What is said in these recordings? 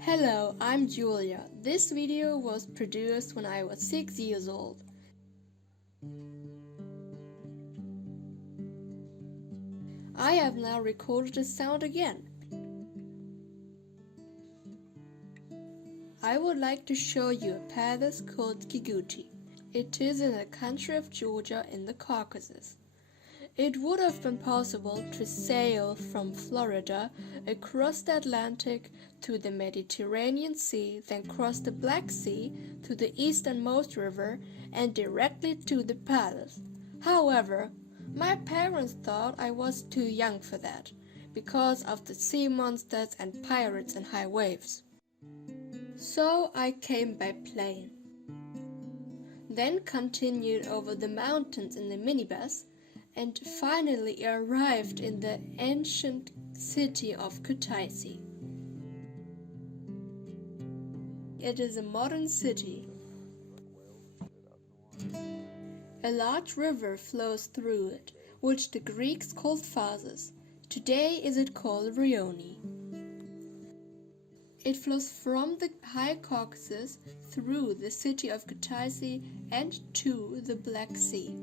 Hello, I'm Julia. This video was produced when I was 6 years old. I have now recorded the sound again. I would like to show you a palace called Geguti. It is in the country of Georgia in the Caucasus. It would have been possible to sail from Florida across the Atlantic to the Mediterranean Sea, then cross the Black Sea to the easternmost river and directly to the palace. However, my parents thought I was too young for that, because of the sea monsters and pirates and high waves. So I came by plane, then continued over the mountains in the minibus, and finally arrived in the ancient city of Kutaisi. It is a modern city. A large river flows through it, which the Greeks called Phasis. Today is it called Rioni. It flows from the High Caucasus through the city of Kutaisi and to the Black Sea.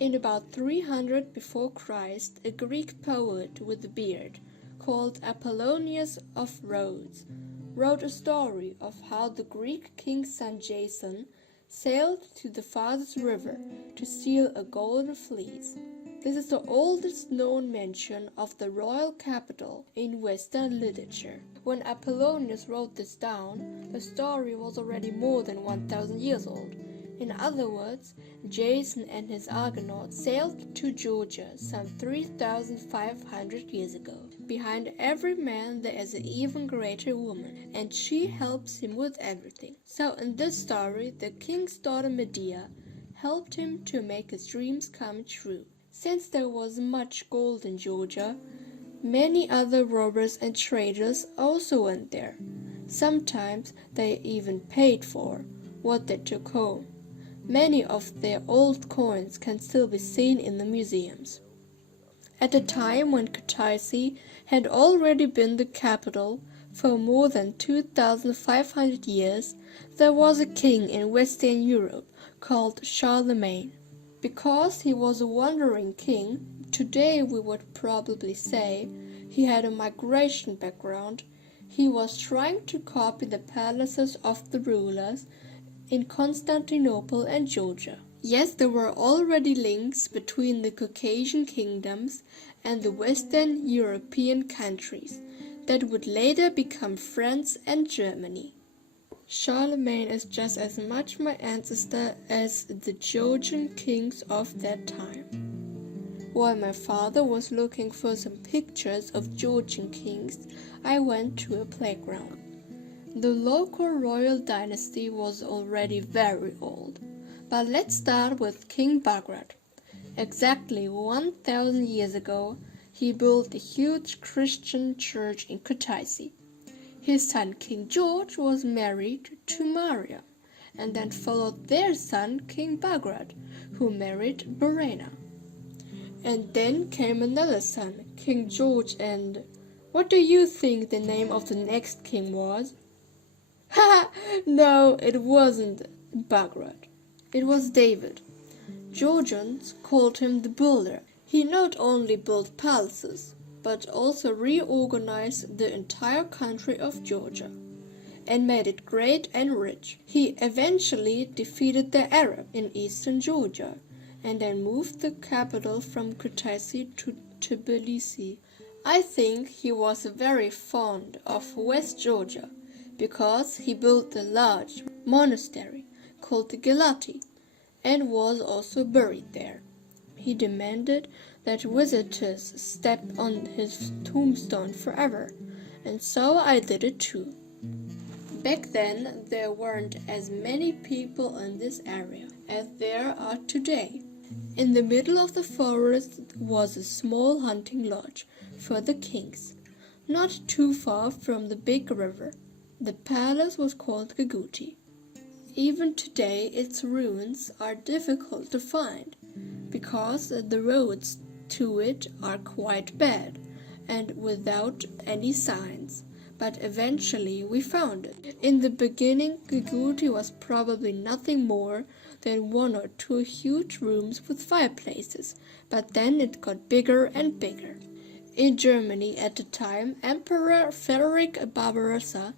In about 300 before Christ, a Greek poet with a beard, called Apollonius of Rhodes, wrote a story of how the Greek king's son Jason sailed to the Phasis River to steal a golden fleece. This is the oldest known mention of the royal capital in Western literature. When Apollonius wrote this down, the story was already more than 1,000 years old. In other words, Jason and his Argonauts sailed to Georgia some 3,500 years ago. Behind every man there is an even greater woman, and she helps him with everything. So in this story, the king's daughter Medea helped him to make his dreams come true. Since there was much gold in Georgia, many other robbers and traders also went there. Sometimes they even paid for what they took home. Many of their old coins can still be seen in the museums. At a time when Kutaisi had already been the capital for more than 2,500 years, there was a king in Western Europe called Charlemagne. Because he was a wandering king, today we would probably say he had a migration background, he was trying to copy the palaces of the rulers in Constantinople and Georgia. Yes, there were already links between the Caucasian kingdoms and the Western European countries that would later become France and Germany. Charlemagne is just as much my ancestor as the Georgian kings of that time. While my father was looking for some pictures of Georgian kings, I went to a playground. The local royal dynasty was already very old, but let's start with King Bagrat. Exactly 1,000 years ago, he built a huge Christian church in Kutaisi. His son King George was married to Mariam, and then followed their son King Bagrat, who married Borena. And then came another son, King George, and what do you think the name of the next king was? Ha! No, it wasn't Bagrat. It was David. Georgians called him the builder. He not only built palaces, but also reorganized the entire country of Georgia and made it great and rich. He eventually defeated the Arabs in eastern Georgia and then moved the capital from Kutaisi to Tbilisi. I think he was very fond of West Georgia, because he built a large monastery called the Geguti and was also buried there. He demanded that visitors step on his tombstone forever, and so I did it too. Back then there weren't as many people in this area as there are today. In the middle of the forest was a small hunting lodge for the kings, not too far from the big river. The palace was called Geguti. Even today its ruins are difficult to find, because the roads to it are quite bad and without any signs, but eventually we found it. In the beginning, Geguti was probably nothing more than 1 or 2 huge rooms with fireplaces, but then it got bigger and bigger. In Germany at the time, Emperor Frederick Barbarossa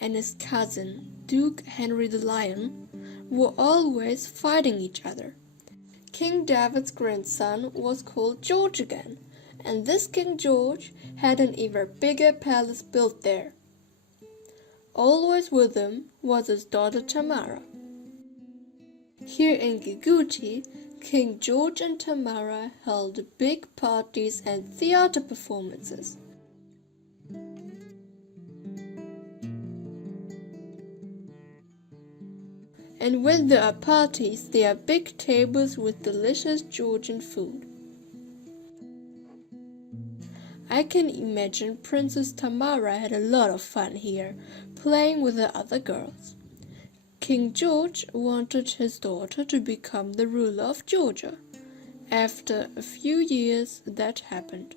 and his cousin, Duke Henry the Lion, were always fighting each other. King David's grandson was called George again, and this King George had an even bigger palace built there. Always with him was his daughter Tamara. Here in Geguti, King George and Tamara held big parties and theater performances. And when there are parties, there are big tables with delicious Georgian food. I can imagine Princess Tamara had a lot of fun here, playing with the other girls. King George wanted his daughter to become the ruler of Georgia. After a few years, that happened.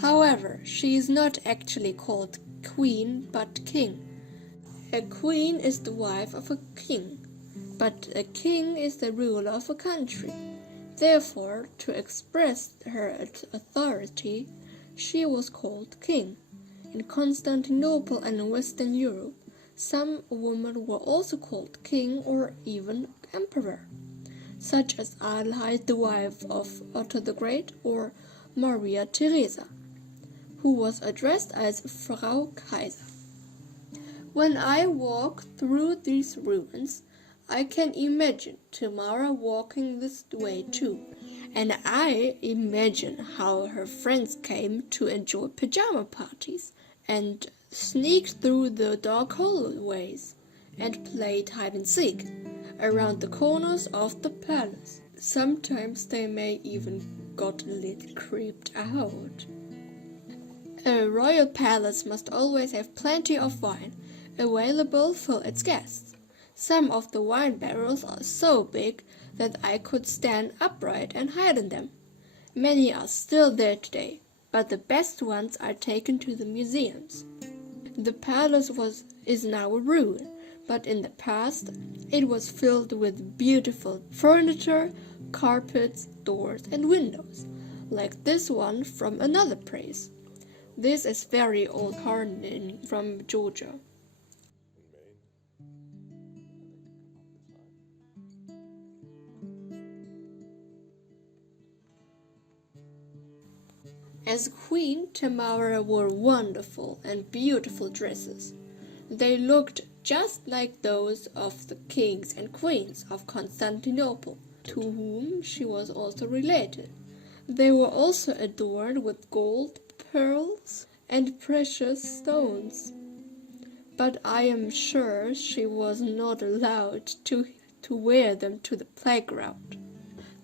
However, she is not actually called queen, but king. A queen is the wife of a king, but a king is the ruler of a country. Therefore, to express her authority, she was called king. In Constantinople and in Western Europe, some women were also called king or even emperor, such as Adelheid, the wife of Otto the Great, or Maria Theresa, who was addressed as Frau Kaiser. When I walk through these ruins, I can imagine Tamara walking this way too, and I imagine how her friends came to enjoy pajama parties and sneaked through the dark hallways and played hide-and-seek around the corners of the palace. Sometimes they may even got a little creeped out. A royal palace must always have plenty of wine available for its guests. Some of the wine barrels are so big that I could stand upright and hide in them. Many are still there today, but the best ones are taken to the museums. The palace is now a ruin, but in the past it was filled with beautiful furniture, carpets, doors, and windows, like this one from another place. This is very old gardening from Georgia. As queen, Tamara wore wonderful and beautiful dresses. They looked just like those of the kings and queens of Constantinople, to whom she was also related. They were also adorned with gold, pearls, and precious stones. But I am sure she was not allowed to wear them to the playground.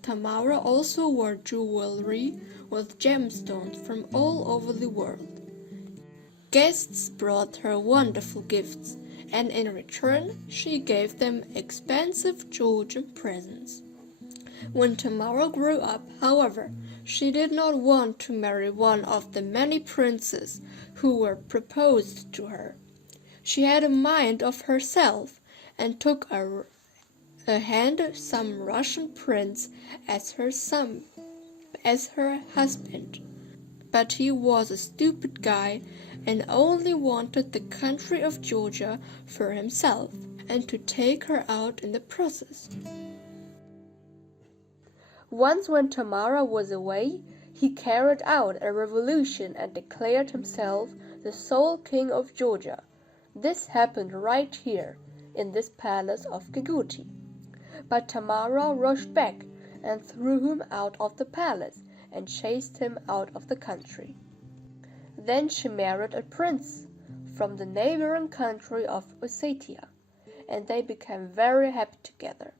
Tamara also wore jewelry with gemstones from all over the world. Guests brought her wonderful gifts, and in return she gave them expensive Georgian presents. When Tamara grew up, however, she did not want to marry one of the many princes who were proposed to her. She had a mind of herself and took a handsome Russian prince as her husband. But he was a stupid guy and only wanted the country of Georgia for himself and to take her out in the process. Once when Tamara was away, he carried out a revolution and declared himself the sole king of Georgia. This happened right here, in this palace of Geguti. But Tamara rushed back and threw him out of the palace and chased him out of the country. Then she married a prince from the neighboring country of Ossetia, and they became very happy together.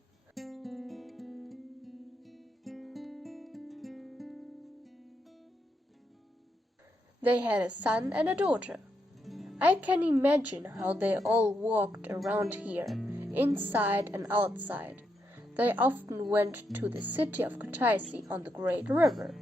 They had a son and a daughter. I can imagine how they all walked around here, inside and outside. They often went to the city of Kutaisi on the great river.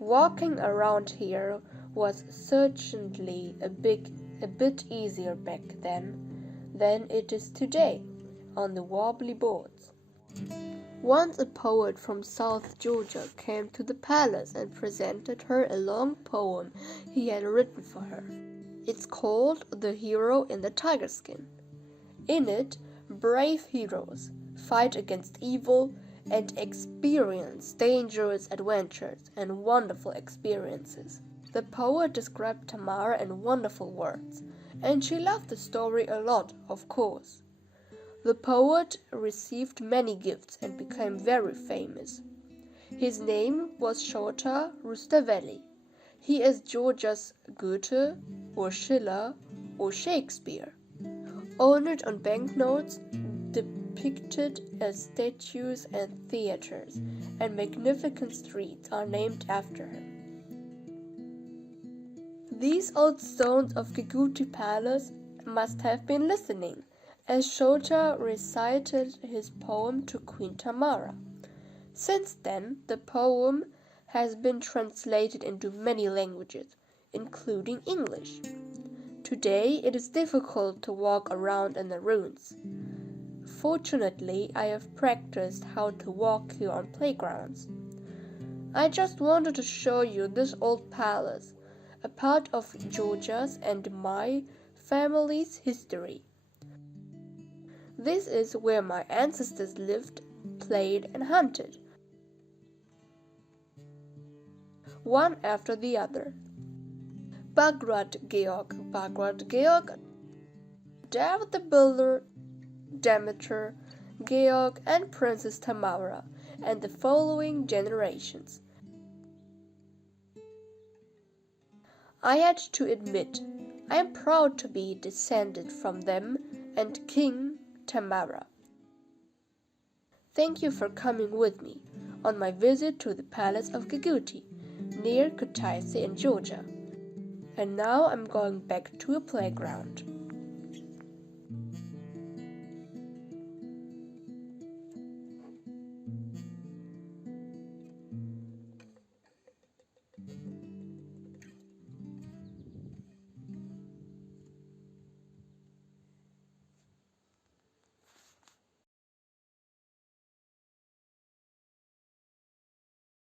Walking around here was certainly a bit easier back then than it is today on the wobbly boards. Once a poet from South Georgia came to the palace and presented her a long poem he had written for her. It's called The Hero in the Tiger Skin. In it, brave heroes fight against evil and experience dangerous adventures and wonderful experiences. The poet described Tamara in wonderful words, and she loved the story a lot, of course. The poet received many gifts and became very famous. His name was Shota Rustaveli. He is Georgia's Goethe or Schiller or Shakespeare. Honored on banknotes, depicted as statues and theaters, and magnificent streets are named after him. These old stones of Geguti Palace must have been listening as Shota recited his poem to Queen Tamara. Since then, the poem has been translated into many languages, including English. Today, it is difficult to walk around in the ruins. Fortunately, I have practiced how to walk here on playgrounds. I just wanted to show you this old palace, a part of Georgia's and my family's history. This is where my ancestors lived, played, and hunted, one after the other. Bagrat Georg, David the Builder, Demeter, Georg, and Princess Tamara, and the following generations. I had to admit, I am proud to be descended from them and King Tamara. Thank you for coming with me on my visit to the Palace of Geguti, near Kutaisi in Georgia. And now I'm going back to a playground.